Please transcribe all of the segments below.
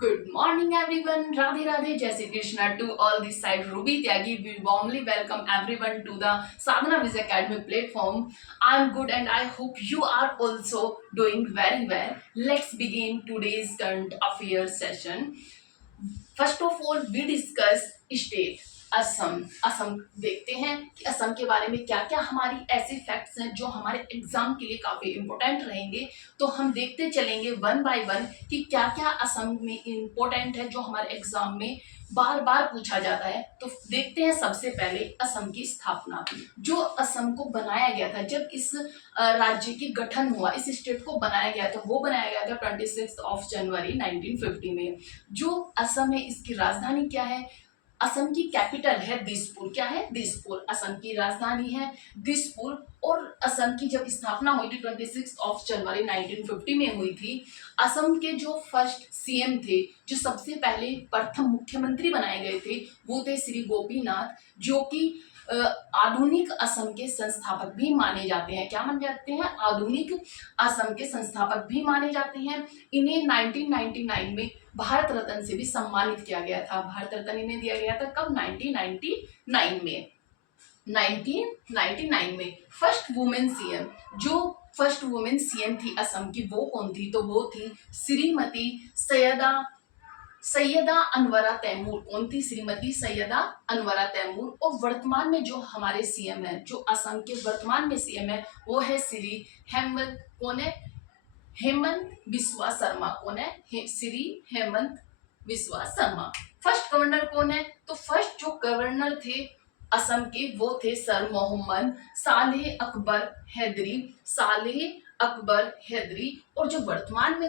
Good morning, everyone. Radhe Radhe, Jai Shri Krishna to all this side. Ruby Tyagi, we warmly welcome everyone to the Sadhana Viz Academy platform. I'm good and I hope you are also doing very well. Let's begin today's current affairs session. First of all we discuss state Assam. Assam देखते हैं कि असम के बारे में क्या क्या हमारी ऐसे फैक्ट्स हैं जो हमारे एग्जाम के लिए काफी इंपॉर्टेंट रहेंगे। तो हम देखते चलेंगे वन बाय वन कि क्या क्या असम में इंपॉर्टेंट है जो हमारे एग्जाम में बार बार पूछा जाता है। तो देखते हैं सबसे पहले असम की स्थापना। जो असम को बनाया गया था, जब इस राज्य की गठन हुआ, इस स्टेट को बनाया गया था, वो बनाया गया था 26 जनवरी 1950 में। जो असम है इसकी राजधानी क्या है? असम की कैपिटल है दिसपुर। क्या है? दिसपुर असम की राजधानी है, दिसपुर। और असम की जब स्थापना हुई थी 26 जनवरी 1950 में हुई थी। असम के जो फर्स्ट सीएम थे, जो सबसे पहले प्रथम मुख्यमंत्री बनाए गए थे, वो थे श्री गोपीनाथ, जो कि आधुनिक असम के संस्थापक भी माने जाते हैं। क्या माने जाते हैं? आधुनिक असम के संस्थापक भी माने जाते हैं। इन्हें 1999 में भारत रत्न से भी सम्मानित किया गया था। भारत रत्न इन्हें दिया गया था कब? 1999 में। 1999 में फर्स्ट वुमेन सीएम, जो फर्स्ट वुमेन सीएम थी असम की, वो कौन थी? तो वो थी श्रीमती सैयदा अनवरा तैमूर। कौन थी? श्रीमती सैयदा अनवरा तैमूर। और वर्तमान में जो हमारे सीएम है, जो असम के वर्तमान में सीएम है, वो है श्री हेमंत। कौन है? हेमंत बिस्वा शर्मा। कौन है? श्री हेमंत बिस्वा शर्मा। फर्स्ट गवर्नर कौन है? तो फर्स्ट जो गवर्नर थे असम के, वो थे सर मोहम्मद सालेह अकबर हैदरी। सालेह अकबर हैदरी। और जो वर्तमान में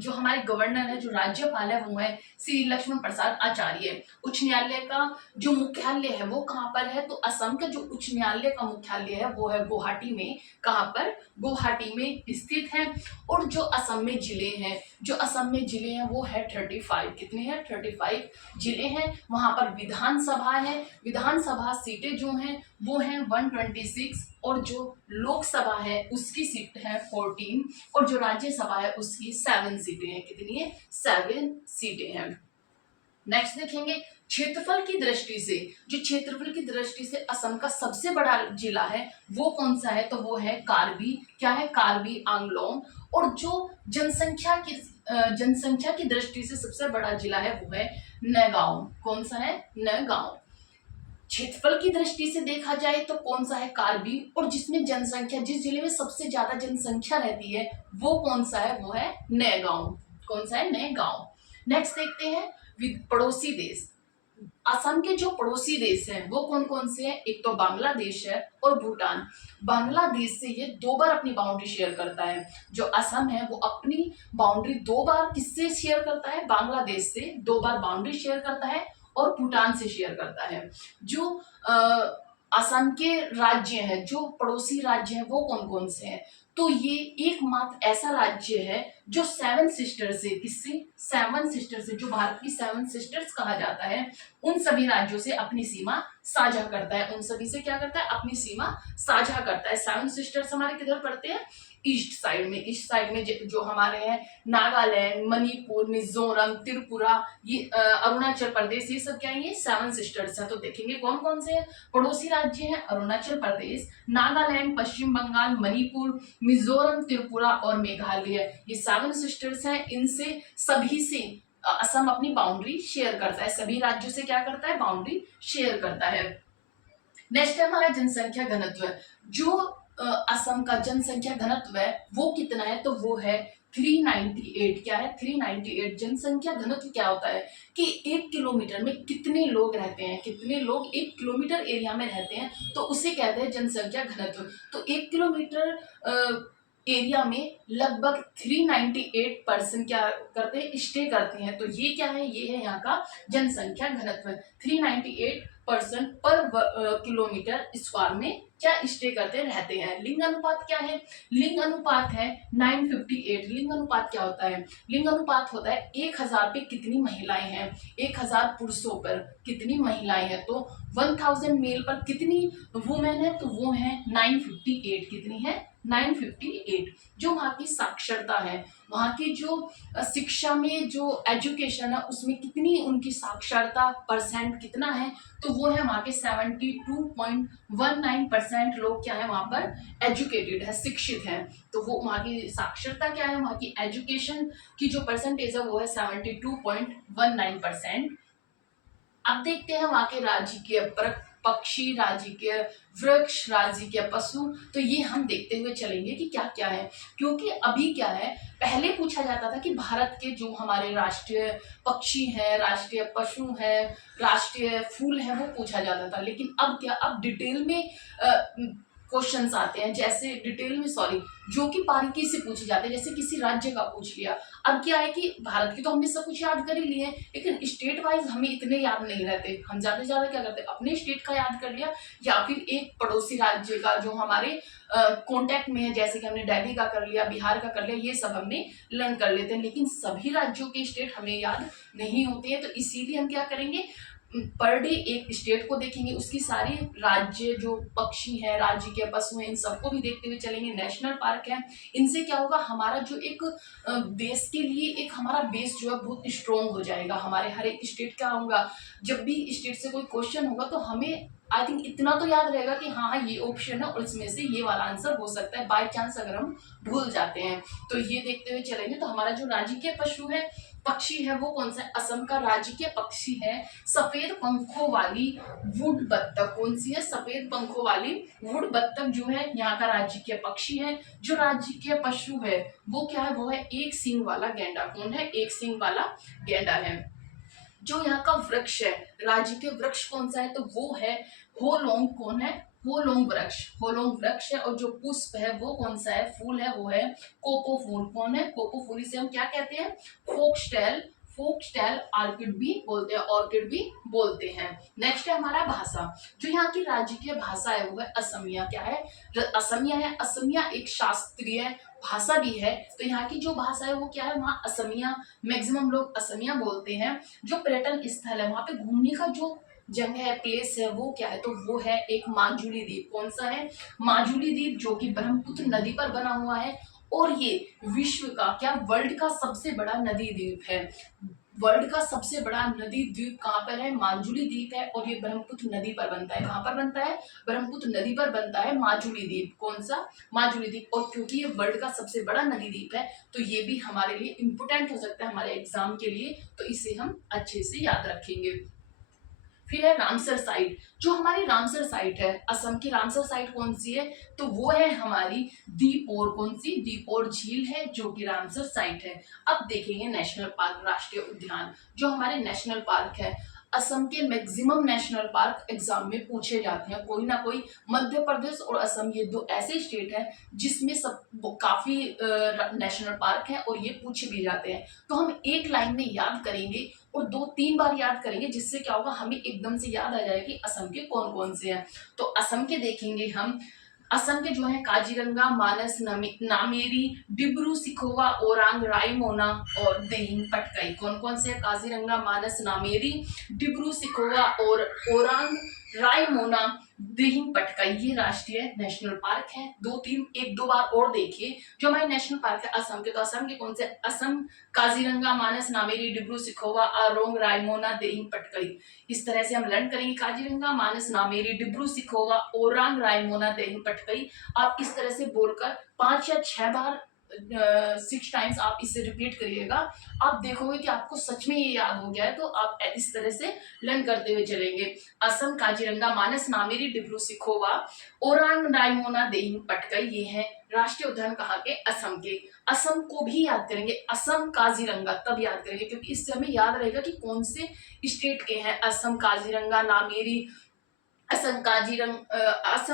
जो हमारे गवर्नर है, जो राज्यपाल है, वो है श्री लक्ष्मण प्रसाद आचार्य। उच्च न्यायालय का जो मुख्यालय है वो कहाँ पर है? तो असम का जो उच्च न्यायालय का मुख्यालय है वो है गुवाहाटी में। कहाँ पर? गुवाहाटी में स्थित है। और जो असम में जिले हैं, वो है 35। कितने हैं? 35 जिले हैं। वहां पर विधानसभा है। विधानसभा सीटें जो हैं वो हैं 126। और जो लोकसभा है उसकी सीट है 14। और जो राज्यसभा है उसकी 7 सीटें हैं। कितनी है? 7 सीटें हैं। नेक्स्ट देखेंगे क्षेत्रफल की दृष्टि से। जो क्षेत्रफल की दृष्टि से असम का सबसे बड़ा जिला है वो कौन सा है? तो वो है कार्बी। क्या है? कार्बी आंगलोंग। और जो जनसंख्या की दृष्टि से सबसे बड़ा जिला है वो है नगांव। कौन सा है? नगांव। क्षेत्रफल की दृष्टि से देखा जाए तो कौन सा है? कार्बी। और जिसमें जनसंख्या, जिस जिले में सबसे ज्यादा जनसंख्या रहती है वो कौन सा है? वो है नगांव। कौन सा है? नगांव। नेक्स्ट देखते हैं पड़ोसी देश। असम के जो पड़ोसी देश हैं वो कौन कौन से हैं? एक तो बांग्लादेश है और भूटान। बांग्लादेश से ये 2 बार अपनी बाउंड्री शेयर करता है। जो असम है वो अपनी बाउंड्री 2 बार किससे शेयर करता है? बांग्लादेश से 2 बार बाउंड्री शेयर करता है और भूटान से शेयर करता है। जो असम के राज्य हैं, जो पड़ोसी राज्य हैं, वो कौन कौन से हैं? तो ये एकमात्र ऐसा राज्य है जो 7 सिस्टर से, किससे? 7 सिस्टर से, जो भारत की 7 सिस्टर्स कहा जाता है, उन सभी राज्यों से अपनी सीमा साझा करता है। उन सभी से क्या करता है? अपनी सीमा साझा करता है। 7 सिस्टर्स हमारे किधर पड़ते हैं? ईस्ट साइड में। ईस्ट साइड में जो हमारे हैं नागालैंड, मणिपुर, मिजोरम, त्रिपुरा, ये अरुणाचल प्रदेश, ये सब क्या है? ये 7 सिस्टर्स हैं। तो देखेंगे कौन कौन से हैं पड़ोसी राज्य हैं? अरुणाचल प्रदेश, नागालैंड, पश्चिम बंगाल, मणिपुर, मिजोरम, त्रिपुरा और मेघालय। ये 7 सिस्टर्स हैं। इनसे सभी से असम अपनी बाउंड्री शेयर करता है। सभी राज्यों से क्या करता है? बाउंड्री शेयर करता है। नेक्स्ट है हमारा जनसंख्या घनत्व। जो असम का जनसंख्या घनत्व है वो कितना है? तो वो है 398। क्या है? 398। जनसंख्या घनत्व क्या होता है कि 1 किलोमीटर में कितने लोग रहते हैं, कितने लोग 1 किलोमीटर एरिया में रहते हैं, तो उसे कहते हैं जनसंख्या घनत्व। तो 1 किलोमीटर एरिया में लगभग 398% क्या करते हैं? स्टे करते हैं। तो ये क्या है? ये है यहाँ का जनसंख्या घनत्व। 398% पर किलोमीटर स्क्वायर में क्या स्टे करते रहते हैं। लिंग अनुपात क्या है? लिंग अनुपात है 958। लिंग अनुपात क्या होता है? लिंग अनुपात होता है 1000 पे कितनी महिलाएं हैं, 1000 पुरुषों पर कितनी महिलाएं हैं। तो 1000 मेल पर कितनी वुमेन है? तो वो है 958। कितनी है? 958। जो वहाँ की साक्षरता है, वहाँ की जो शिक्षा में जो एजुकेशन है उसमें कितनी उनकी साक्षरता परसेंट कितना है, तो वो है वहाँ के 72.19% लोग क्या है वहाँ पर एजुकेटेड है, शिक्षित हैं। तो वो वहाँ की साक्षरता क्या है, वहाँ की एजुकेशन की जो परसेंटेज है वो है 72.19%। अब देखते हैं वहाँ के राजकीय पक्षी, राजकीय वृक्ष, राजकीय पशु, तो ये हम देखते हुए चलेंगे कि क्या क्या है। क्योंकि अभी क्या है, पहले पूछा जाता था कि भारत के जो हमारे राष्ट्रीय पक्षी हैं, राष्ट्रीय पशु हैं, राष्ट्रीय फूल है, वो पूछा जाता था। लेकिन अब क्या, अब डिटेल में क्वेश्चंस आते हैं, जैसे डिटेल में सॉरी, जो कि बारीकी से पूछे जाते हैं, जैसे किसी राज्य का पूछ लिया। अब क्या है कि भारत की तो हमने सब कुछ याद कर ही लिए, लेकिन स्टेट वाइज हमें इतने याद नहीं रहते। हम ज्यादा से ज्यादा क्या करते हैं, अपने स्टेट का याद कर लिया, या फिर एक पड़ोसी राज्य का जो हमारे कॉन्टेक्ट में है, जैसे कि हमने दिल्ली का कर लिया, बिहार का कर लिया, ये सब हमने लर्न कर लेते हैं। लेकिन सभी राज्यों के स्टेट हमें याद नहीं होते हैं, तो इसीलिए हम क्या करेंगे, पर डे एक स्टेट को देखेंगे, उसकी सारी राज्य जो पक्षी है, राज्य के पशु हैं, इन सबको भी देखते हुए चलेंगे। नेशनल पार्क है, इनसे क्या होगा, हमारा जो एक देश के लिए एक हमारा बेस जो है बहुत स्ट्रोंग हो जाएगा। हमारे हर एक स्टेट क्या होगा, जब भी स्टेट से कोई क्वेश्चन होगा तो हमें आई थिंक इतना तो याद रहेगा कि हाँ ये ऑप्शन है और इसमें से ये वाला आंसर हो सकता है, बाय चांस अगर हम भूल जाते हैं। तो ये देखते हुए चलेंगे। तो हमारा जो राजकीय पशु है, पक्षी है, वो कौन सा है, असम का राजकीय पक्षी है सफेद पंखों वाली वुड बत्तख। कौन सी है, सफेद पंखों वाली वुड बत्तख जो है यहाँ का राजकीय पक्षी है। जो राजकीय पशु है वो क्या है, वो है एक सींग वाला गैंडा। कौन है, एक सींग वाला गैंडा है। जो यहाँ का वृक्ष है, राजकीय वृक्ष कौन सा है, तो वो है होलोंग। कौन है, होलोंग वृक्ष, होलोंग वृक्ष है। और जो पुष्प है वो कौन सा है, फूल है, वो है कोको फूल। कौन है, कोको फूल। इसे हम क्या कहते हैं, फोक्सटेल, फोक्सटेल ऑर्किड भी बोलते हैं, ऑर्किड भी बोलते हैं। नेक्स्ट है हमारा भाषा। जो यहाँ की राजकीय भाषा है वो है असमिया। क्या है, असमिया है। असमिया एक शास्त्रीय भाषा भी है। तो यहाँ की जो भाषा है वो क्या है, वहाँ असमिया, मैक्सिमम लोग असमिया बोलते हैं। जो पर्यटन स्थल है, वहाँ पे घूमने का जो जगह है, प्लेस है, वो क्या है, तो वो है एक माजुली द्वीप। कौन सा है, माजुली द्वीप, जो कि ब्रह्मपुत्र नदी पर बना हुआ है। और ये विश्व का क्या, वर्ल्ड का सबसे बड़ा नदी द्वीप है। वर्ल्ड का सबसे बड़ा नदी द्वीप कहाँ पर है, माजुली द्वीप है। और ये ब्रह्मपुत्र नदी पर बनता है। कहाँ पर बनता है, ब्रह्मपुत्र नदी पर बनता है माजुली द्वीप। कौन सा, माजुली द्वीप। और क्योंकि ये वर्ल्ड का सबसे बड़ा नदी द्वीप है, तो ये भी हमारे लिए इंपोर्टेंट हो सकता है हमारे एग्जाम के लिए, तो इसे हम अच्छे से याद रखेंगे। फिर है रामसर साइट। जो हमारी रामसर साइट है, असम की रामसर साइट कौन सी है, तो वो है हमारी दीपोर। कौन सी, दीपोर झील है, जो कि रामसर साइट है। अब देखेंगे नेशनल पार्क, राष्ट्रीय उद्यान। जो हमारे नेशनल पार्क है, असम के मैक्सिमम नेशनल पार्क एग्जाम में पूछे जाते हैं, कोई ना कोई। मध्य प्रदेश और असम, ये दो ऐसे स्टेट हैं जिसमें सब काफी नेशनल पार्क है और ये पूछे भी जाते हैं। तो हम एक लाइन में याद करेंगे और 2-3 बार याद करेंगे, जिससे क्या होगा, हमें एकदम से याद आ जाएगा कि असम के कौन कौन से हैं। तो असम के देखेंगे हम, असम के जो है काजीरंगा, मानस, नामेरी, डिब्रू सिखोवा, ओरांग, रायमोना और दिहिंग पटकाई। कौन कौन से, काजीरंगा, मानस, नामेरी, डिब्रू सिखोवा और ओरांग, रायमोना, दिहिंग पटकाई, ये राष्ट्रीय नेशनल पार्क है। 2-3 1-2 बार और देखिए। जो हमारे नेशनल पार्क है असम के, तो असम के कौन से, असम, काजीरंगा, मानस, नामेरी, डिब्रू सिखोवा, आरोंग, रायमोना, दिहिंग पटकाई। इस तरह से हम लर्न करेंगे, काजीरंगा, मानस, नामेरी, डिब्रू सिखोवा, ओरांग, रायमोना, दिहिंग पटकाई। आप इस तरह से बोलकर 5 या 6 बार 6 टाइम्स आप इसे रिपीट करिएगा। आप देखोगे कि आपको सच में ये याद हो गया है, तो आप इस तरह से लर्न करते हुए चलेंगे। असम, काजीरंगा, मानस, नामेरी, डिब्रू सिखोवा, ओरांग, रायमोना, दिहिंग पटकाई, ये है राष्ट्रीय उद्यान कहाँ के, असम के। असम को भी याद करेंगे, असम, काजीरंगा तब याद करेंगे, क्योंकि इससे हमें याद रहेगा कि कौन से स्टेट के हैं। असम, काजीरंगा, नामेरी, असम,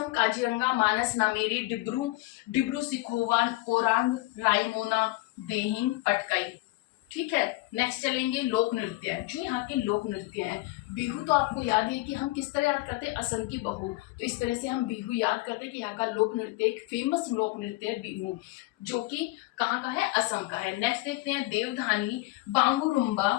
काजीरंगा, मानस, नामेरी, डिब्रू सिखोवा, ओरांग, रायमोना, दिहिंग पटकाई। ठीक है, नेक्स्ट चलेंगे लोक नृत्य। जो यहाँ के लोक नृत्य हैं, बिहू तो आपको याद है कि हम किस तरह याद करते हैं, असम की बहू। तो इस तरह से हम बिहू याद करते हैं कि यहाँ का लोक नृत्य, एक फेमस लोक नृत्य है बिहू, जो कि कहाँ का है, असम का है। नेक्स्ट देखते हैं देवधानी, बांगुरुम्बा,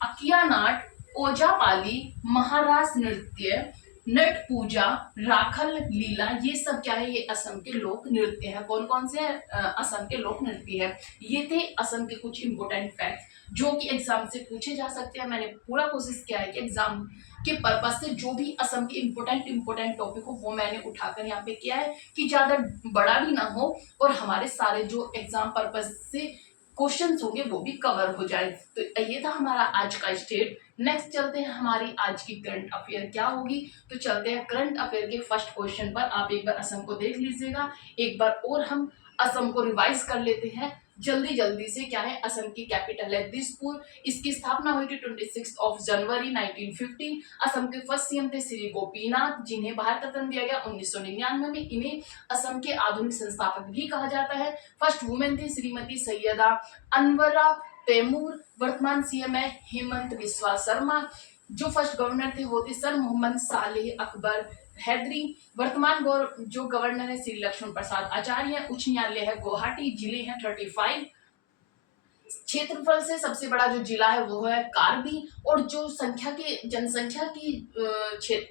अकियानाट, ओजापाली, महारास नृत्य, नट पूजा, राखल लीला, ये सब क्या है, ये असम के लोक नृत्य है। कौन कौन से असम के लोक नृत्य है। ये थे असम के कुछ इंपोर्टेंट फैक्ट्स जो कि एग्जाम से पूछे जा सकते हैं। मैंने पूरा कोशिश किया है कि एग्जाम के पर्पज से जो भी असम के इंपोर्टेंट टॉपिक हो वो मैंने उठाकर यहाँ पे किया है कि ज्यादा बड़ा भी ना हो और हमारे सारे जो एग्जाम पर्पज से क्वेश्चंस होंगे वो भी कवर हो जाए। तो ये था हमारा आज का स्टेट। नेक्स्ट चलते हैं हमारी आज की करंट अफेयर क्या होगी। तो चलते हैं करंट अफेयर के फर्स्ट क्वेश्चन पर। आप एक बार असम को देख लीजिएगा, एक बार और हम असम को रिवाइज कर लेते हैं जल्दी जल्दी से। क्या है, असम की कैपिटल है दिसपुर। इसकी स्थापना हुई थी 26 जनवरी 1950। असम के फर्स्ट सीएम थे श्री गोपीनाथ, जिन्हें भारत रत्न दिया गया 1999 में। इन्हें असम के आधुनिक संस्थापक भी कहा जाता है। फर्स्ट वुमेन थी श्रीमती सैयदा अनवरा तैमूर। वर्तमान सीएम है हेमंत बिस्वा शर्मा। जो फर्स्ट गवर्नर थे वो थे सर मोहम्मद सालेह अकबर हैदरी। वर्तमान जो गवर्नर है श्री लक्ष्मण प्रसाद आचार्य। उच्च न्यायालय है गुवाहाटी। जिले हैं 35। क्षेत्रफल से सबसे बड़ा जो जिला है वो है कार्बी। और जो जनसंख्या की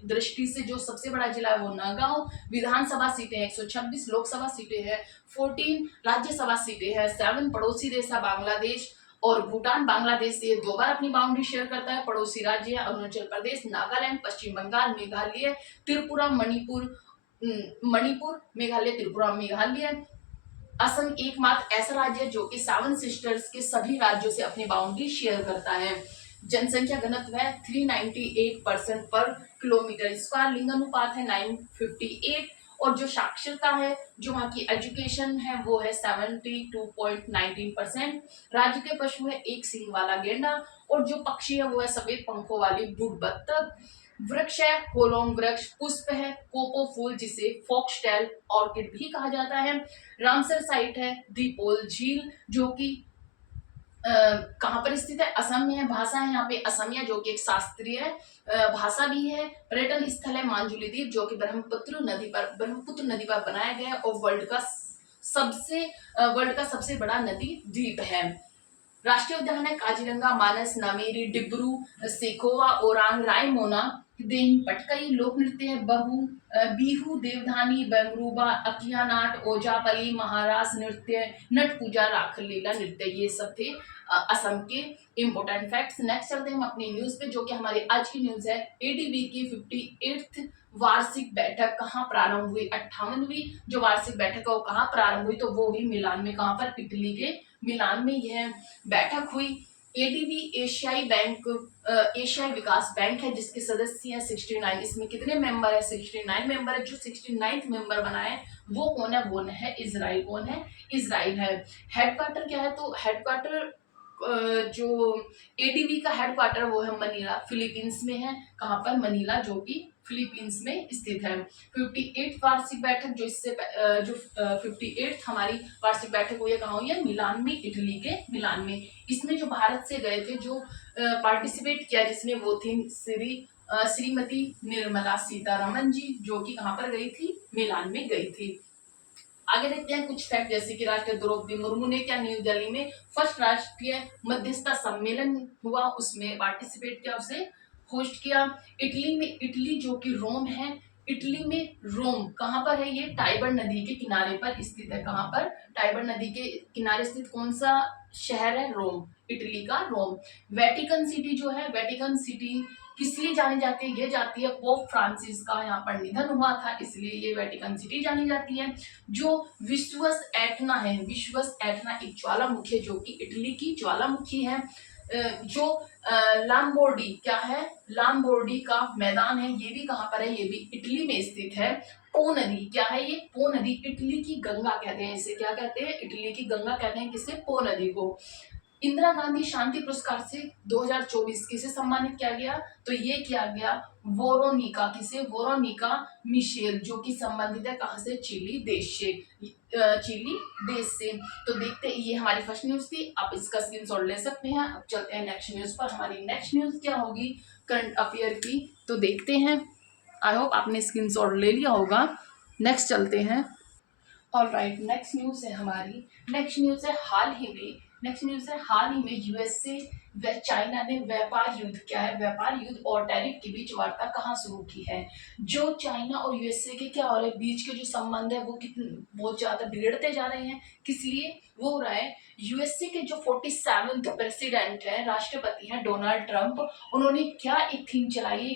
दृष्टि से जो सबसे बड़ा जिला है वो नगांव। विधानसभा सीटें 126, लोकसभा सीटें हैं 14, राज्यसभा सीटें हैं 7। पड़ोसी देश है बांग्लादेश और भूटान। बांग्लादेश से 2 बार अपनी बाउंड्री शेयर करता है। पड़ोसी राज्य है अरुणाचल प्रदेश, नागालैंड, पश्चिम बंगाल, मेघालय, त्रिपुरा, मणिपुर, मेघालय, त्रिपुरा, मेघालय। असम एकमात्र ऐसा राज्य है जो कि 7 सिस्टर्स के सभी राज्यों से अपनी बाउंड्री शेयर करता है। जनसंख्या घनत्व है 398% पर किलोमीटर स्क्वायर। लिंगानुपात है 958। और जो साक्षरता है, जो वहाँ की एजुकेशन है वो है 72.19%। राज्य के पशु है एक सींग वाला गेंडा। और जो पक्षी है वो है सफेद पंखों वाली ब्रूड बत्तख। वृक्ष है होलोंग वृक्ष। पुष्प है कोको फूल, जिसे फॉक्सटेल ऑर्किड भी कहा जाता है। रामसर साइट है दीपोल झील, जो कि कहाँ पर स्थित है, असम में है। भाषा है यहाँ पे असमिया, जो कि एक शास्त्रीय भाषा भी है। पर्यटन स्थल है मांजुली द्वीप, जो कि ब्रह्मपुत्र नदी पर बनाया गया है और वर्ल्ड का सबसे बड़ा नदी द्वीप है। राष्ट्रीय उद्यान है काजीरंगा, मानस, नामेरी, डिब्रू, सेखोवा, ओरांग, रायमोना, देही पटकई। लोक नृत्य है बिहू, देवधानी, बेंगरूबा, अकियानाट, ओजापली, महारास नृत्य, नट पूजा, राखल लीला नृत्य। ये सब थे असम के इंपोर्टेंट फैक्ट्स। नेक्स्ट चलते हैं हम अपनी न्यूज पे, जो कि हमारी आज की न्यूज है। एडीबी की 58th वार्षिक बैठक कहाँ प्रारंभ हुई। 58वीं जो वार्षिक बैठक है वो कहाँ प्रारंभ हुई, तो वो हुई मिलान में। कहाँ पर, इटली के मिलान में यह बैठक हुई। एडीबी एशियाई विकास बैंक है, जिसके सदस्य हैं 69। इसमें कितने मेंबर है, 69 मेंबर है। जो 69th मेंबर बनाए वो कौन है, वो है इजराइल। कौन है, इजराइल है। हेडक्वार्टर क्या है, तो हेडक्वार्टर जो एडीबी का हेडक्वार्टर वो है मनीला, फिलीपींस में है। कहाँ पर, मनीला, जो कि फिलीपींस में स्थित है। 58th वार्षिक बैठक जो 58th हमारी वार्षिक बैठक हुई है, कहाँ हुई है, मिलान में, इटली के मिलान में। इसमें जो भारत से गए थे, जो पार्टिसिपेट किया जिसमें, वो थी श्रीमती निर्मला सीतारमन जी, जो कि कहाँ पर गई थी, मिलान में गई थी। आगे देखते हैं कुछ फैक्ट, जैसे कि राष्ट्रपति द्रौपदी मुर्मू ने क्या न्यू दिल्ली में फर्स्ट राष्ट्रीय मध्यस्थता सम्मेलन हुआ उसमें पार्टिसिपेट किया, उसे होस्ट किया। इटली जो कि रोम है, इटली में रोम कहाँ पर है, ये टाइबर नदी के किनारे पर स्थित है। कहाँ पर, टाइबर नदी के किनारे स्थित कौन सा शहर है, रोम, इटली का रोम। वेटिकन सिटी जो है, वेटिकन सिटी किस लिए जानी जाती है, ये जाती है पोप फ्रांसिस का यहाँ पर निधन हुआ था, इसलिए ये वेटिकन सिटी जानी जाती है। जो विश्वस एटना है, विश्वस एटना एक ज्वालामुखी है, जो कि इटली की ज्वालामुखी है। जो लाम्बोर्डी क्या है, लाम्बोर्डी का मैदान है, ये भी कहाँ पर है, ये भी इटली में स्थित है। पो नदी क्या है, ये पो नदी इटली की गंगा कहते हैं, इसे क्या कहते हैं, इटली की गंगा कहते हैं, किसे, पो नदी को। इंदिरा गांधी शांति पुरस्कार से 2024 किसे सम्मानित किया गया, तो ये किया गया वोरोनिका, किसे, वोरोनिका मिशेल, जो कि संबंधित है कहाँ से, चिली देश से, चिली देश से। तो देखते हैं, ये हमारी फर्स्ट न्यूज थी, आप इसका स्क्रीनशॉट ले सकते हैं। अब चलते हैं नेक्स्ट न्यूज पर। हमारी नेक्स्ट न्यूज क्या होगी करंट अफेयर की, तो देखते हैं। आई होप आपने स्क्रीनशॉट ले लिया होगा। नेक्स्ट चलते हैं। ऑलराइट, नेक्स्ट न्यूज है हमारी, नेक्स्ट न्यूज है हाल ही में नेक्स्ट न्यूज है, हाल ही में यूएसए व चाइना ने व्यापार युद्ध, क्या है, व्यापार युद्ध और टैरिफ के बीच वार्ता कहाँ शुरू की है। जो चाइना और यूएसए के क्या हो रहे हैं, बीच के जो संबंध है वो कितने बहुत ज्यादा बिगड़ते जा रहे हैं। किस लिए वो हो रहा है, यूएसए के जो 47वें प्रेसिडेंट है, राष्ट्रपति हैं डोनाल्ड ट्रंप, उन्होंने क्या एक थीम चलाई,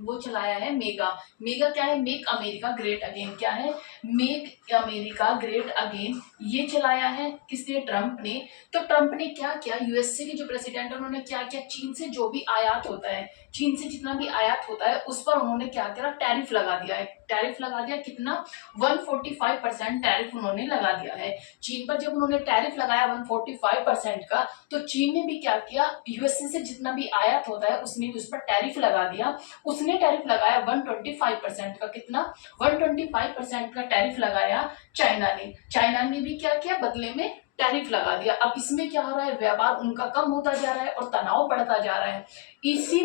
वो चलाया है मेगा। मेगा क्या है, मेक अमेरिका ग्रेट अगेन, क्या है, मेक अमेरिका ग्रेट अगेन, ये चलाया है किसने, ट्रंप ने। तो ट्रंप ने क्या किया, यूएसए के जो प्रेसिडेंट है उन्होंने क्या किया, चीन से जो भी आयात होता है, चीन से जितना भी आयात होता है उस पर उन्होंने क्या किया, टैरिफ लगा दिया है। टैरिफ लगा दिया कितना, 145% टैरिफ उन्होंने लगा दिया है चीन पर। जब उन्होंने टैरिफ लगाया 145% का, तो चीन ने भी क्या किया, यूएसए से जितना भी आयात होता है उसने भी उस पर टैरिफ लगा दिया। उसने टैरिफ लगाया 125% का, कितना, 125% का टैरिफ लगाया चाइना ने भी क्या किया, बदले में टैरिफ लगा दिया। अब इसमें क्या हो रहा है, व्यापार उनका कम होता जा रहा है और तनाव बढ़ता जा रहा है। इसी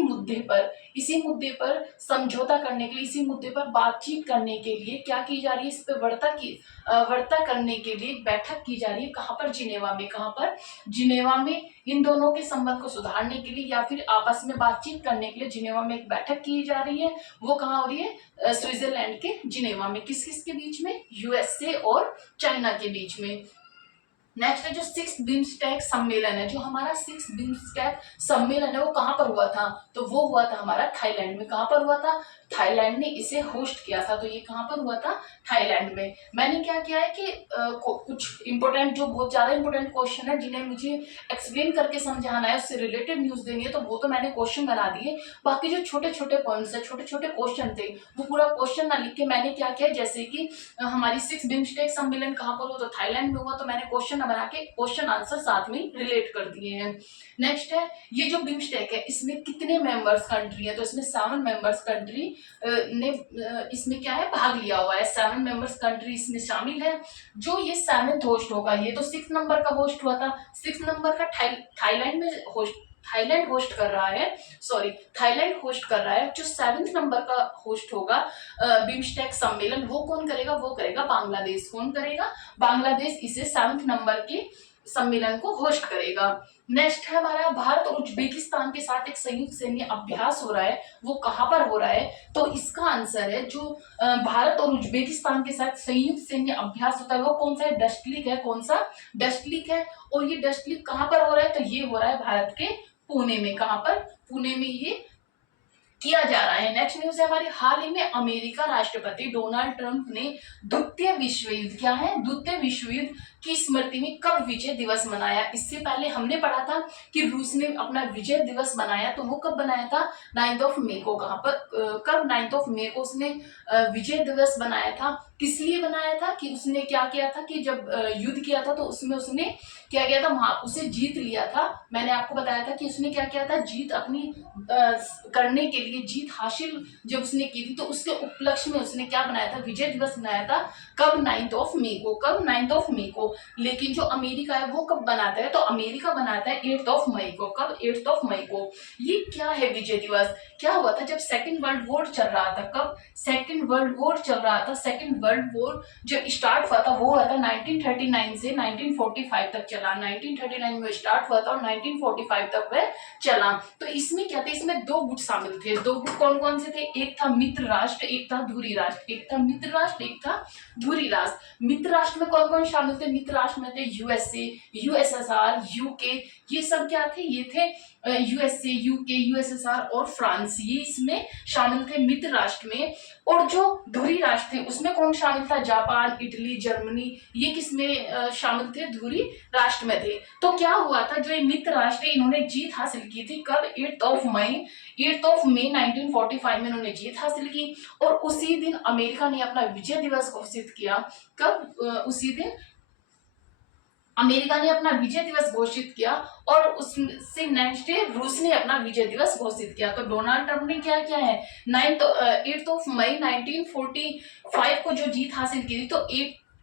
मुद्दे पर समझौता करने के लिए, इसी मुद्दे पर बातचीत करने के लिए क्या की जा रही है, इस पर वार्ता करने के लिए बैठक की जा रही है। कहाँ पर, जिनेवा में। कहाँ पर, जिनेवा में। इन दोनों के संबंध को सुधारने के लिए या फिर आपस में बातचीत करने के लिए जिनेवा में एक बैठक की जा रही है। वो कहाँ हो रही है, स्विट्जरलैंड के जिनेवा में। किस किस के बीच में, यूएसए और चाइना के बीच में। नेक्स्ट है जो 6th बिम्स्टेक सम्मेलन है, जो हमारा 6th बिम्स्टेक सम्मेलन है वो कहाँ पर हुआ था, तो वो हुआ था हमारा थाईलैंड में। कहाँ पर हुआ था, थाईलैंड ने इसे होस्ट किया था। तो ये कहाँ पर हुआ था, थाईलैंड में। मैंने क्या किया है कि कुछ इंपॉर्टेंट, जो बहुत ज्यादा इंपॉर्टेंट क्वेश्चन है जिन्हें मुझे एक्सप्लेन करके समझाना है, उससे रिलेटेड न्यूज देनी है, तो वो तो मैंने क्वेश्चन बना दिए। बाकी जो छोटे छोटे पॉइंट्स है, छोटे छोटे क्वेश्चन थे, वो पूरा क्वेश्चन ना लिख के मैंने क्या किया, जैसे कि हमारी 6th बिम्स्टेक सम्मेलन कहाँ पर हुआ, तो थाईलैंड में हुआ, तो मैंने क्वेश्चन बना के क्वेश्चन आंसर साथ में रिलेट कर दिए हैं। नेक्स्ट है, ये जो बिम्स्टेक है इसमें कितने मेंबर्स कंट्री है, तो इसमें 7 मेंबर्स कंट्री ने इसमें क्या है, भाग लिया हुआ है। 7 मेंबर्स कंट्री इसमें शामिल है। जो ये 7th होस्ट होगा, ये तो 6 नंबर का होस्ट हुआ था, 6 नंबर का थाईलैंड में होस्ट, थाईलैंड होस्ट कर रहा है, सॉरी थाईलैंड होस्ट कर रहा है। जो 7th नंबर का होस्ट होगा बिम्स्टेक सम्मेलन, वो कौन करेगा, वो करेगा बांग्लादेश। कौन करेगा, बांग्लादेश इसे 7th नंबर के सम्मेलन को होस्ट करेगा। नेक्स्ट है हमारा, भारत और उज्बेकिस्तान के साथ एक संयुक्त सैन्य अभ्यास हो रहा है, वो कहाँ पर हो रहा है, तो इसका आंसर है जो भारत और उज्बेकिस्तान के साथ संयुक्त सैन्य अभ्यास होता है वो कौन सा है, डस्टलिक है। कौन सा, डस्टलिक है। और ये डस्टलिक कहाँ पर हो रहा है, तो ये हो रहा है भारत के पुणे में। कहाँ पर, पुणे में ये किया जा रहा है। नेक्स्ट न्यूज है हमारी, हाल ही में अमेरिका राष्ट्रपति डोनाल्ड ट्रंप ने द्वितीय विश्व युद्ध, क्या है, द्वितीय विश्व युद्ध की स्मृति में कब विजय दिवस मनाया। इससे पहले हमने पढ़ा था कि रूस ने अपना विजय दिवस मनाया, तो वो कब बनाया था, 9 मई को। कहाँ पर, कब, 9 मई को उसने विजय दिवस बनाया था। किस लिए बनाया था, कि उसने क्या किया था, कि जब युद्ध किया था तो उसमें उसने क्या किया था, वहां उसे जीत लिया था। मैंने आपको बताया था कि उसने क्या किया था, जीत अपनी करने के लिए, जीत हासिल जब उसने की थी तो उसके उपलक्ष्य में उसने क्या बनाया था, विजय दिवस बनाया था। कब, 9 मई को। कब, 9 मई को। लेकिन जो अमेरिका है वो कब बनाता है, तो अमेरिका बनाता है 8 मई को। कब, 8 मई को। ये क्या है विजय दिवस, क्या हुआ था जब सेकेंड वर्ल्ड वॉर चल रहा था। कब, सेकेंड वर्ल्ड वॉर चल रहा था। सेकेंड वर्ल्ड वॉर जब स्टार्ट हुआ था वो हुआ था 1939 से 1945 तक चला। 1939 में स्टार्ट हुआ था और 1945 तक वह चला। तो इसमें क्या था, इसमें 2 गुट शामिल थे। 2 गुट कौन कौन से थे, एक था मित्र राष्ट्र, एक था धुरी राष्ट्र। एक था मित्र राष्ट्र, एक था धुरी राष्ट्र। मित्र राष्ट्र में कौन कौन शामिल थे, मित्र राष्ट्र में थे यूएसए, यूएसएसआर, यूके, ये सब क्या थे, ये थे यूएसए, यूके, यूएसएसआर और फ्रांस, ये इसमें शामिल थे मित्र राष्ट्र में। और जो धुरी राष्ट्र थे उसमें कौन शामिल था, जापान, इटली, जर्मनी, ये किसमें शामिल थे, धुरी राष्ट्र में थे। तो क्या हुआ था, जो ये मित्र राष्ट्र इन्होंने जीत हासिल की थी कब, 8 मई 1945 में इन्होंने जीत हासिल की। और उसी दिन अमेरिका ने अपना विजय दिवस घोषित किया। कब, उसी दिन अमेरिका ने अपना विजय दिवस घोषित किया और उससे नेक्स्ट डे रूस ने अपना विजय दिवस घोषित किया। तो डोनाल्ड ट्रंप ने क्या किया है, 8 मई 1945 को जो जीत हासिल की थी, तो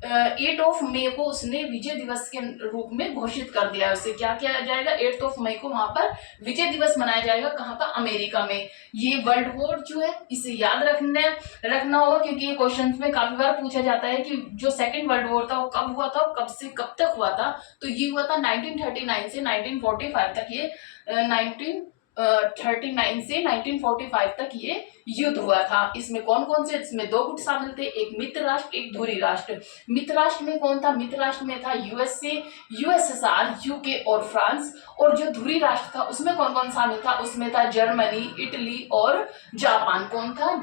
8 को उसने विजय दिवस के रूप में घोषित कर दिया। उसे क्या किया जाएगा, 8 को वहां पर विजय दिवस मनाया जाएगा। कहाँ पर, अमेरिका में। ये वर्ल्ड वॉर जो है इसे याद रखना होगा, क्योंकि ये क्वेश्चन में काफी बार पूछा जाता है कि जो सेकेंड वर्ल्ड वॉर था वो कब हुआ था और कब से कब तक हुआ था। तो ये हुआ था 1939 से 1945 तक। ये 1939 से 1945 तक ये युद्ध हुआ था। इसमें कौन कौन से, इसमें 2 गुट शामिल थे, एक मित्र राष्ट्र, एक धुरी राष्ट्र। मित्र राष्ट्र में कौन था, मित्र राष्ट्र में था यूएसए, यूएसएसआर, यूके और फ्रांस। और जो धुरी राष्ट्र था उसमें कौन कौन शामिल था, उसमें था जर्मनी, इटली और जापान। कौन था,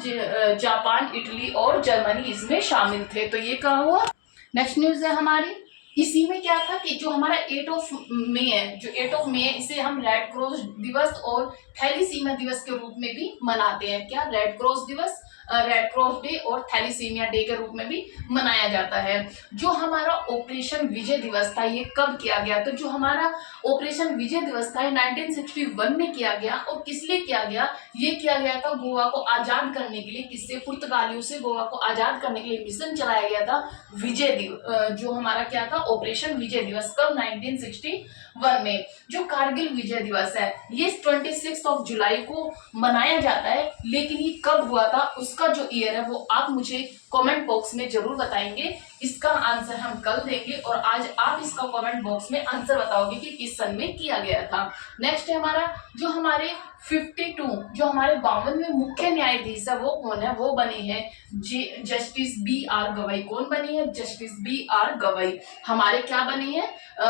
जापान, इटली और जर्मनी इसमें शामिल थे। तो ये कहा हुआ। नेक्स्ट न्यूज है हमारी, इसी में क्या था कि जो हमारा 8 है, जो 8 है, इसे हम रेड क्रॉस दिवस और थैलीसीमिया दिवस के रूप में भी मनाते हैं। क्या, रेड क्रॉस दिवस, रेड क्रॉस डे और थैलीसीमिया डे के रूप में भी मनाया जाता है। जो हमारा ऑपरेशन विजय दिवस था ये कब किया गया, तो जो हमारा ऑपरेशन विजय दिवस था 1961 में किया गया। और किस लिए किया गया, ये किया गया था गोवा को आजाद करने के लिए। किससे, पुर्तगालियों से गोवा को आजाद करने के लिए मिशन चलाया गया था विजय दिवस। जो हमारा क्या था, ऑपरेशन विजय दिवस, कब, 1961 में। जो कारगिल विजय दिवस है ये 26 जुलाई को मनाया जाता है, लेकिन ये कब हुआ था उसका जो ईयर है वो आप मुझे कमेंट बॉक्स में जरूर बताएंगे। इसका आंसर हम कल देंगे और आज आप इसका कमेंट बॉक्स में आंसर बताओगे कि किस सन में किया गया था। नेक्स्ट है हमारा, जो हमारे 52 जो हमारे 52वें मुख्य न्यायाधीश है वो कौन है, वो बने हैं जस्टिस बी आर गवई। कौन बनी है, जस्टिस बी आर गवई हमारे क्या बने हैं,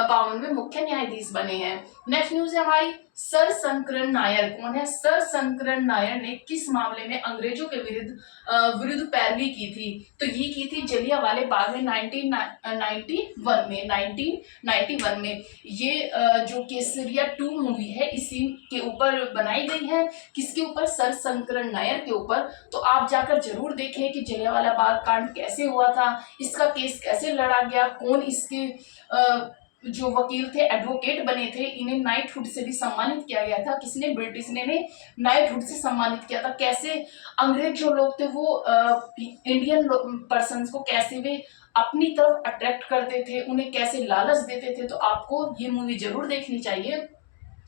52वें मुख्य न्यायाधीश बने हैं। नेक्स्ट न्यूज है हमारी, सर शंकरन नायर। कौन है, सर शंकरन नायर ने किस मामले में अंग्रेजों के विरुद्ध पैरवी की थी, तो ये की थी जलियांवाले बाग में 1991 में। ये जो केसरिया 2 मूवी है इसी के ऊपर बनाई गई है। किसके ऊपर, सर शंकरन नायर के ऊपर। तो आप जाकर जरूर देखें कि जलियांवाला बाग कांड कैसे हुआ था, इसका केस कैसे लड़ा गया, कौन इसके जो वकील थे, एडवोकेट बने थे, इन्हें नाइटहुड से भी सम्मानित किया गया था। किसने, ब्रिटिश ने नाइटहुड से सम्मानित किया था। कैसे अंग्रेज जो लोग थे वो इंडियन पर्सन्स को कैसे वे अपनी तरफ अट्रैक्ट करते थे, उन्हें कैसे लालच देते थे। तो आपको ये मूवी जरूर देखनी चाहिए।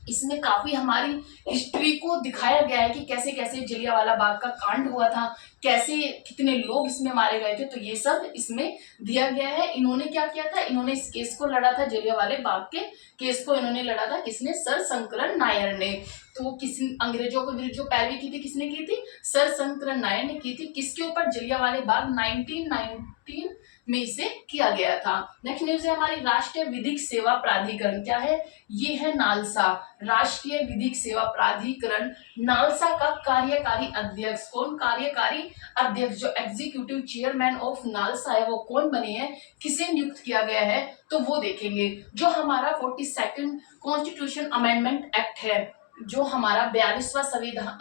इसमें काफी हमारी हिस्ट्री को दिखाया गया है कि कैसे कैसे जलियांवाला बाग का कांड हुआ था, कैसे कितने लोग इसमें मारे गए थे। तो ये सब इसमें दिया गया है। इन्होंने क्या किया था, इन्होंने इस केस को लड़ा था, जलियांवाले बाग के केस को इन्होंने लड़ा था। किसने, सर शंकरन नायर ने। तो किस अंग्रेजों के विरुद्ध जो पैरवी की थी किसने की थी, सर शंकरन नायर ने की थी। किसके ऊपर, जलियांवाले बाग 1919 में इसे किया गया था। नेक्स्ट न्यूज है हमारी, राष्ट्रीय विधिक सेवा प्राधिकरण। क्या है, ये है नालसा, राष्ट्रीय विधिक सेवा प्राधिकरण। नालसा का कार्यकारी अध्यक्ष, कौन, कार्यकारी अध्यक्ष जो एग्जीक्यूटिव चेयरमैन ऑफ नालसा है वो कौन बने हैं, किसे नियुक्त किया गया है, तो वो देखेंगे। जो हमारा 42nd कॉन्स्टिट्यूशन अमेंडमेंट एक्ट है, जो हमारा 42वां संविधान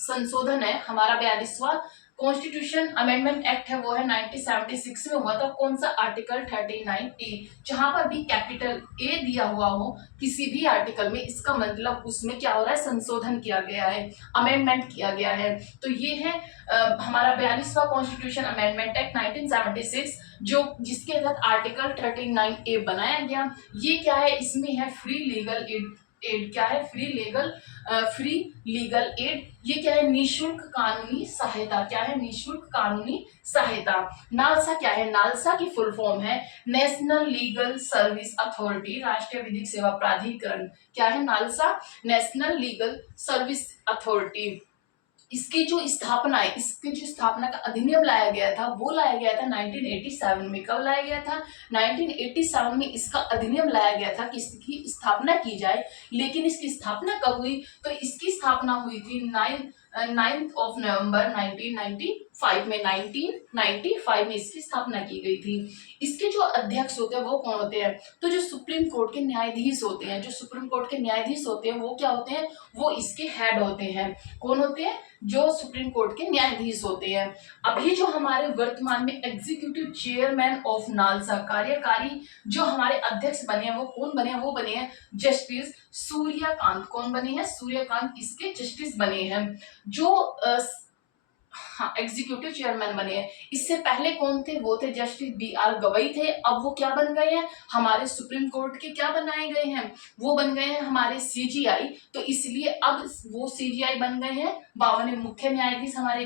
संशोधन है, हमारा 42वां कॉन्स्टिट्यूशन अमेंडमेंट एक्ट है वो है 1976 में हुआ था। कौन सा, आर्टिकल 39A। जहां पर भी कैपिटल ए दिया हुआ हो किसी भी आर्टिकल में, इसका मतलब उसमें क्या हो रहा है, संशोधन किया गया है, अमेंडमेंट किया गया है। तो ये है हमारा 42वां कॉन्स्टिट्यूशन अमेंडमेंट एक्ट 1976, जो जिसके तहत आर्टिकल 39A बनाया गया। ये क्या है, इसमें है फ्री लीगल एड। क्या है, फ्री लीगल एड। ये क्या है, निशुल्क कानूनी सहायता। क्या है, निशुल्क कानूनी सहायता। नालसा क्या है, नालसा की फुल फॉर्म है नेशनल लीगल सर्विस अथॉरिटी, राष्ट्रीय विधिक सेवा प्राधिकरण। क्या है, NALSA national legal service authority. इसकी जो स्थापना है, इसकी जो स्थापना का अधिनियम लाया गया था वो लाया गया था 1987 में। कब लाया गया था, 1987 में इसका अधिनियम लाया गया था कि इसकी स्थापना की जाए। लेकिन इसकी स्थापना कब हुई, तो इसकी स्थापना हुई थी 9 नवंबर 1995 में। 1995 में इसकी स्थापना की गई थी। इसके जो अध्यक्ष होते हैं वो कौन होते हैं, तो जो सुप्रीम कोर्ट के न्यायाधीश होते हैं, जो सुप्रीम कोर्ट के न्यायाधीश होते हैं वो क्या होते हैं, वो इसके हेड होते हैं। कौन होते हैं, जो सुप्रीम कोर्ट के न्यायाधीश होते हैं। अभी जो हमारे वर्तमान में एग्जीक्यूटिव चेयरमैन ऑफ नालसा, कार्यकारी जो हमारे अध्यक्ष बने हैं वो कौन बने हैं, वो बने हैं जस्टिस सूर्यकांत। कौन बने हैं, सूर्यकांत इसके जस्टिस बने हैं। जो हाँ, एग्जीक्यूटिव चेयरमैन बने हैं। इससे पहले कौन थे? वो थे जस्टिस B.R. गवई थे। अब वो क्या बन गए हैं? हमारे सुप्रीम कोर्ट के क्या बनाए गए हैं? वो बन गए हैं हमारे CGI। तो इसलिए अब वो CGI बन गए हैं 52वें मुख्य न्यायाधीश हमारे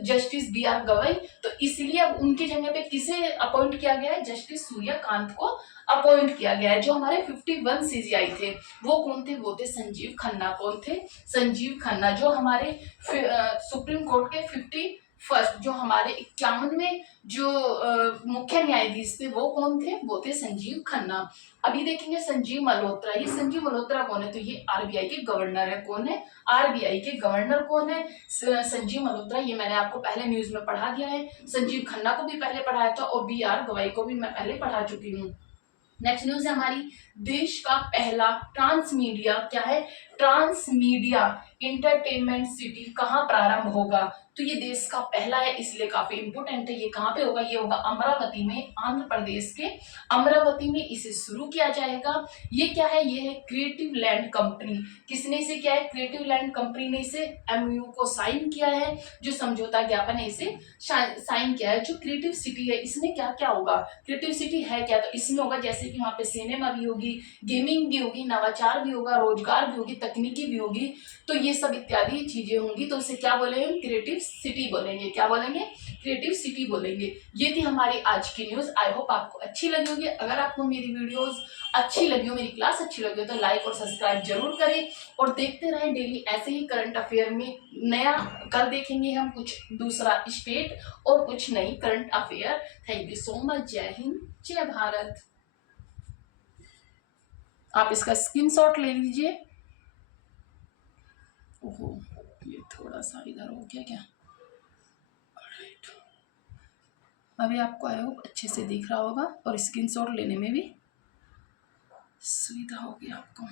जस्टिस B.R. गवई। तो इसलिए अब उनकी जगह पे किसे अपॉइंट किया गया है? जस्टिस सूर्यकांत को अपॉइंट किया गया है। जो हमारे 51 CGI थे वो कौन थे? वो थे संजीव खन्ना। कौन थे? संजीव खन्ना। जो हमारे सुप्रीम कोर्ट के 51st, जो हमारे 51वें जो मुख्य न्यायाधीश थे वो कौन थे? वो थे संजीव खन्ना। अभी देखेंगे संजीव मल्होत्रा। ये संजीव मल्होत्रा कौन है? तो ये RBI के गवर्नर है। कौन है? RBI के गवर्नर कौन है? संजीव मल्होत्रा। ये मैंने आपको पहले न्यूज में पढ़ा दिया है। संजीव खन्ना को भी पहले पढ़ाया था और B.R. गवई को भी मैं पहले पढ़ा चुकी हूँ। नेक्स्ट न्यूज है हमारी, देश का पहला ट्रांस मीडिया, क्या है? ट्रांस मीडिया इंटरटेनमेंट सिटी कहाँ प्रारंभ होगा? तो ये देश का पहला है, इसलिए काफी इंपोर्टेंट है। ये कहाँ पे होगा? ये होगा अमरावती में, आंध्र प्रदेश के अमरावती में इसे शुरू किया जाएगा। ये क्या है? ये है क्रिएटिव लैंड कंपनी। किसने इसे क्या है? क्रिएटिव लैंड कंपनी ने इसे MOU को साइन किया है। जो समझौता ज्ञापन है इसे साइन किया है। जो क्रिएटिव सिटी है इसमें क्या क्या होगा? क्रिएटिव सिटी है क्या? तो इसमें होगा जैसे कि वहाँ पे सिनेमा भी होगी, गेमिंग भी होगी, नवाचार भी होगा, रोजगार भी होगी, तकनीकी भी होगी। तो ये सब इत्यादि चीजें होंगी। तो इसे क्या बोलेंगे? क्रिएटिव सिटी बोलेंगे। क्या बोलेंगे? क्रिएटिव सिटी बोलेंगे। ये थी हमारी आज की न्यूज। आई होप आपको अच्छी लगी होगी। अगर आपको मेरी वीडियोस अच्छी लगी हो, मेरी क्लास अच्छी लगी हो, तो लाइक और सब्सक्राइब जरूर करें और देखते रहें डेली ऐसे ही करंट अफेयर में नया। कल देखेंगे हम कुछ दूसरा स्टेट और कुछ नई current affair. Thank you so much. जय हिंद, जय भारत। आप इसका स्क्रीनशॉट ले लीजिए। ओहो, ये थोड़ा सा इधर हो गया क्या? अभी आपको आई होप अच्छे से दिख रहा होगा और स्क्रीनशॉट लेने में भी सुविधा होगी आपको।